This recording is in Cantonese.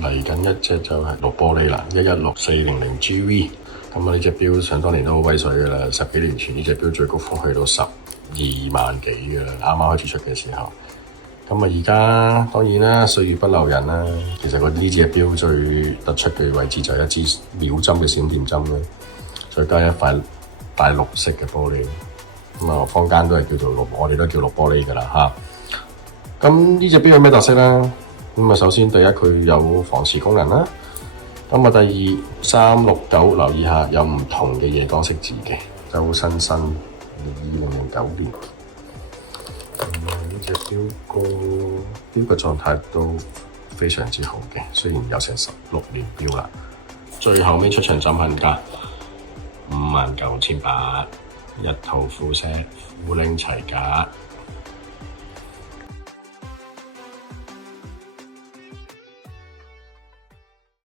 嚟緊一隻就係綠玻璃啦，116-400GV。咁啊呢隻錶想當年都好威水㗎啦，10幾年前呢隻錶最高峰去到12萬幾㗎啦，啱啱開始出嘅時候。咁啊而家當然啦，歲月不留人啦。其實呢隻錶最突出嘅位置就係一支秒針嘅閃電針啦，再加一塊大綠色嘅玻璃。咁啊坊間都係叫做綠，我哋都叫綠玻璃㗎啦嚇。咁呢隻錶有咩特色咧？咁啊首先第一佢有防蝕功能啦。咁啊第二369留意下有唔同嘅夜光色字嘅，周新新2009年。呢隻錶個狀態都非常之好嘅，雖然有成16年錶啦。最後尾出場贈品價59,800，一套副 set 副拎齊架。